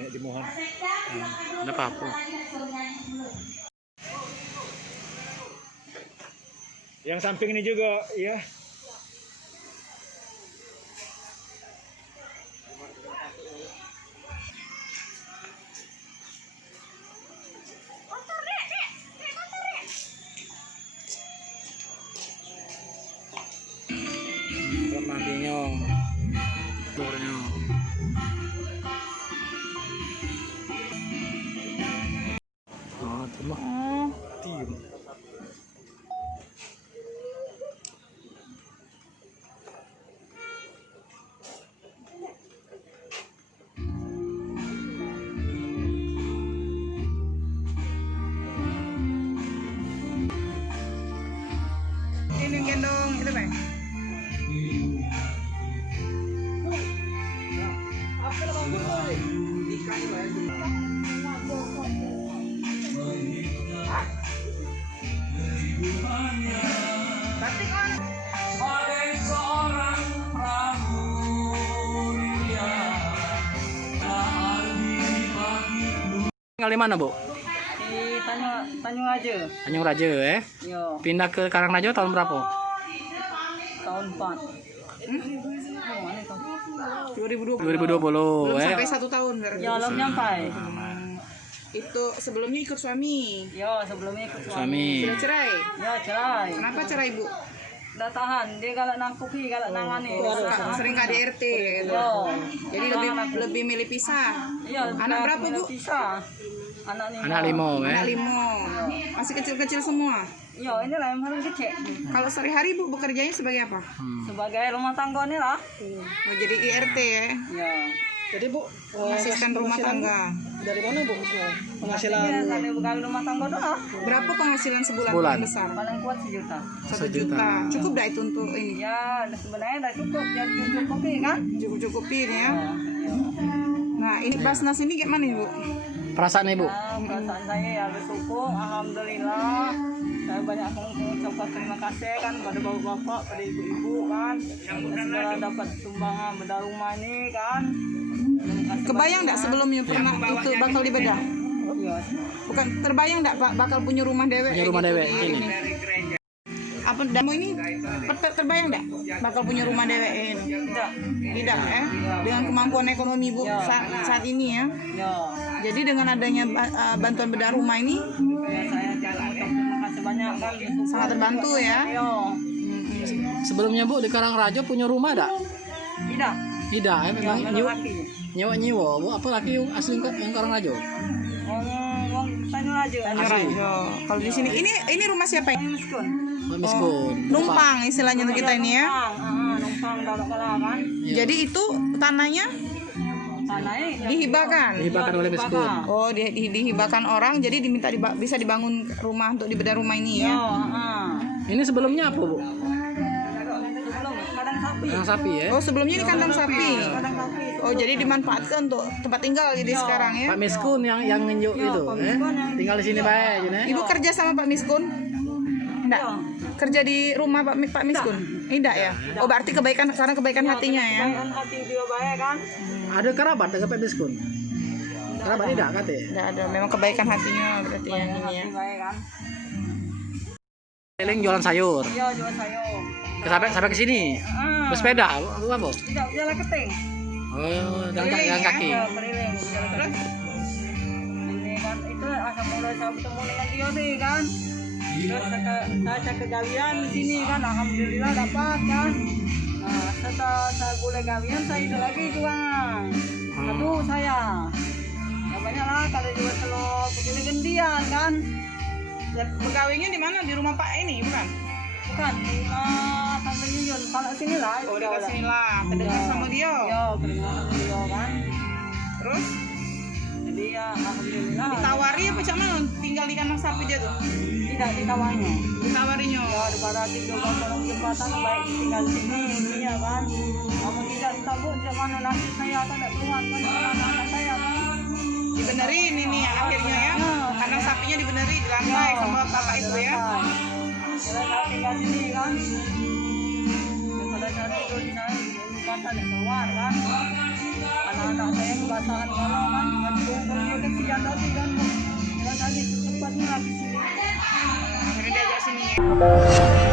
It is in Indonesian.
banyak jemuhan. Ada apa-apa. Yang samping ini juga, ya. Mandinya, turnya. Oh, terima. Tim. Ini gendong itu Pak. Tinggal di mana, Bu? Di Tanjung Raja. Tanjung Raja, ya. Yo, Pindah ke Karangnajo tahun berapa? tahun 4. Mana itu? 2020, Belum ya. sampai 1 tahun berarti. Ya, belum nyampai. Itu sebelumnya ikut suami. Yo, sebelumnya ikut Suami. Sudah cerai. Ya, cerai. Kenapa cerai Bu? Udah tahan, dia galak nangkupi, galak nangani. Sering KDRT gitu. Yo. Jadi lebih milih pisah. Iya, Anak berapa, Bu? Pisah. Anak 5. Anak 5, ya. Anak 5. Masih kecil-kecil semua. Yo, ini lah yang paling kecil. Kalau sehari-hari Bu bekerjanya sebagai apa? Sebagai rumah tangga nih lah. Oh, jadi IRT ya. Ya. Jadi Bu, Asisten rumah tangga. dari mana Bu? Penghasilan Iya, sambil bukan rumah tangga doang. Berapa penghasilan sebulan Sebulan. paling besar? Paling kuat 1 juta. 1 juta. Cukup dah itu untuk ini. Ya, sebenarnya udah cukup, jadi cukupi kan? Cukup-cukupin ya. Ya. Nah, ini Basnas ini kayak mana Bu? Perasaan Ibu? Nah, perasaan saya ya bersyukur, alhamdulillah. Saya banyak mengucapkan terima kasih kan pada bapak-bapak, pada ibu-ibu kan, yang sudah dapat sumbangan bedah rumah ini kan. Terima kasih Kebayang enggak sebelumnya pernah itu bakal dibedah? banyak. Ya, Bukan terbayang enggak Pak bakal punya rumah dewek? Punya kayak rumah gitu dewek, di ini. Apa Damo ini terbayang enggak bakal punya rumah dewek ini? tidak. Tidak ya? Dengan kemampuan ekonomi Bu saat ini ya. Ya, Jadi dengan adanya bantuan bedah rumah ini ya saya ucapkan terima kasih banyak kan. sangat terbantu ya. Ya, Sebelumnya Bu di Karangrajo punya rumah ada? tidak. Tidak, ya. Memang Yang laki. nyewa Bu. Apa laki yang asli yang Karangrajo? Wong Tanjung Raja. Asli. Kalau di sini ini rumah siapa ya? Yang miskin. Miskun. Numpang istilahnya untuk kita ini ya. Numpang kalau kan. Jadi itu tanahnya Tanahnya dihibahkan. Dihibahkan oleh miskun. Oh, dihibahkan orang jadi diminta bisa dibangun rumah untuk dibedah rumah ini ya. Ini sebelumnya apa Bu? Sebelum kadang sapi. Yang sapi ya. Oh, sebelumnya ini kandang sapi. Kadang sapi. Oh, jadi dimanfaatkan untuk tempat tinggal jadi sekarang ya. Pak Miskun yang nunjuk itu, Pak ya. Miskun yang- Tinggal di sini baik, ya. Ibu kerja sama Pak Miskun? Enggak. Kerja di rumah Pak Miskun? Tidak ya. Oh, berarti karena kebaikan hatinya ya. Kan hati dia baik kan. Ada kerabat dengan Pak Miskun. Kerabat tidak kate. Tidak ada. Memang kebaikan hatinya berarti yang ini ya. Hati baik kan. Keliling jualan sayur. Iya, jual sayur. Sampai ke sini. Bersepeda, apa? Tidak jalan keting. Oh, jalan kaki. Ya, keliling. Terus ini kan itu asal mulai saya bertemu dengan dia nih kan. Terus saya kegalian di sini kan, alhamdulillah dapat kan. Nah, setelah saya boleh galian saya itu lagi jual. Satu saya. Ya banyak lah kalau jual telur begini gendian kan. Ya, pegawainya di mana? Di rumah Pak ini, bukan? Bukan, Tante Yuyun. Kalau sini lah. Oh, dekat sini lah. Kedengar sama dia. Iya, kedengar sama dia kan. Terus Jadi ya alhamdulillah. ditawari apa cak mana? Tinggal di kandang sapi dia tuh? Tidak ditawarnya. Ditawarinya. Ya daripada tiga kolong jembatan baik tinggal sini ya kan. Kamu tidak tabuk di mana nanti saya akan tidak keluar kan anak saya kan. Dibenerin ini ya, akhirnya ya. Kandang sapinya dibenerin di lantai sama bapak ibu ya. Kalau saya tinggal sini kan. Daripada saya tidur di sana di jembatan yang keluar kan. anak-anak saya kebasahan kalau kan nanti dia kesian tadi kan tadi tempatnya habis ini Akhirnya diajak sini.